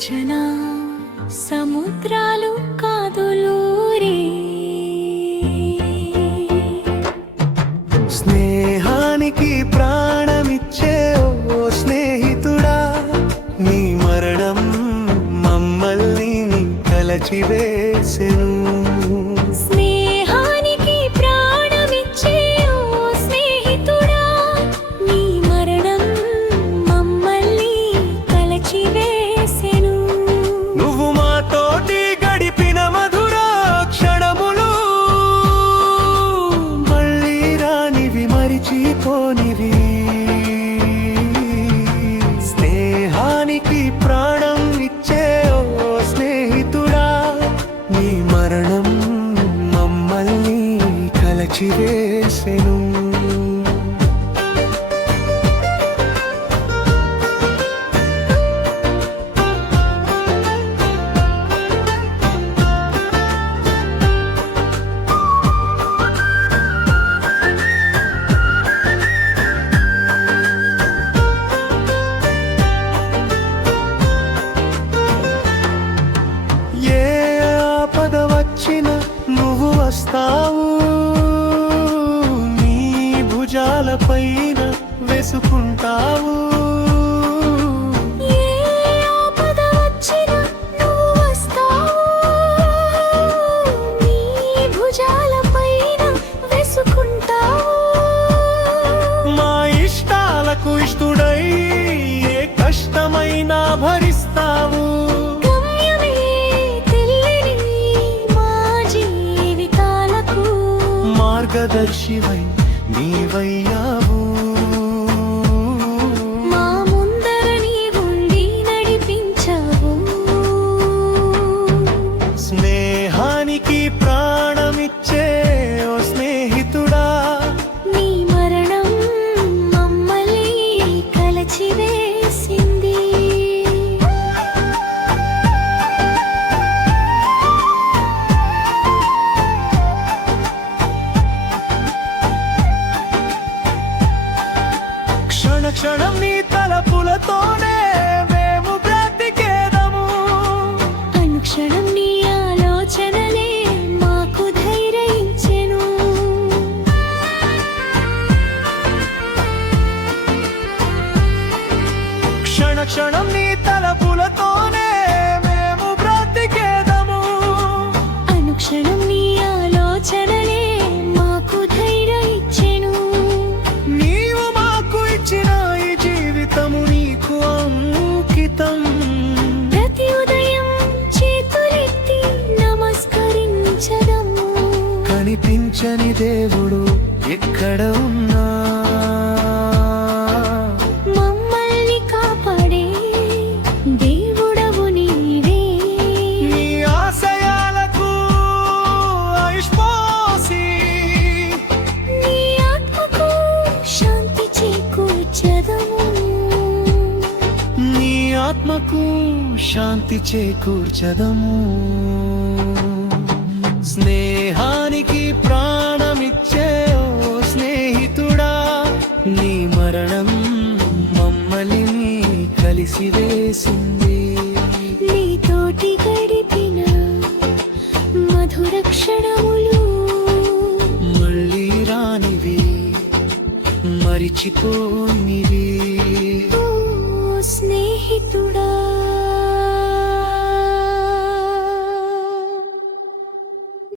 ఆలోచన సముద్రాలు కాదులూరే. స్నేహానికి ప్రాణమిచ్చే ఓ స్నేహితుడా, నీ మరణం మమ్మల్ని కలచివేసెను. స్నేహానికి ప్రాణం ఇచ్చే ఓ స్నేహితుడా, నీ మరణం మమ్మల్ని కలచివేసెను. నువ్వు వస్తావు, నీ భుజాలపైన వేసుకుంటావు. మా ఇష్టాలకు ఇష్టడై ఏ కష్టమైనా భరిస్తావు. మార్గదర్శివై నీవయ్యావు, మా ముందర నీవుండి నడిపించావు. స్నేహానికి ప్రాణమిచ్చే ఓ స్నేహితుడా, నీ మరణం మమ్మల్ని కలచివేసింది. క్షణం నీ తలపులతోనే మేము బ్రతికేదము. అనుక్షణం నీ ఆలోచనలే మాకు ధైర్యించెను. క్షణం నీ తలపులతోనే మేము బ్రతికేదము. అనుక్షణం నీ ఆలోచనలే మాకు ధైర్యించెను. నీవు మాకు ఇచ్చిన ఈ జీవితము నీకు అంకితం. ప్రతి ఉదయం చేతులెత్తి నమస్కరించదము. కనిపించని దేవుడు ఎక్కడ ఉన్నా, మమ్మల్ని కాపాడే దేవుడవు నీవే. నీ ఆశయాలకు ఆయుష్పోసి నీ ఆత్మకు శాంతి చేకూర్చదము. నీ ఆత్మకు శాంతి చేకూర్చదము. స్నేహానికి ప్రాణమిచ్చే ఓ స్నేహితుడా, నీ మరణం మమ్మల్ని కలిసివేసింది. నీతోటి గడిపిన మధుర క్షణములు మళ్ళీ రానివి, మరిచిపోనివి. ఓ స్నేహితుడా.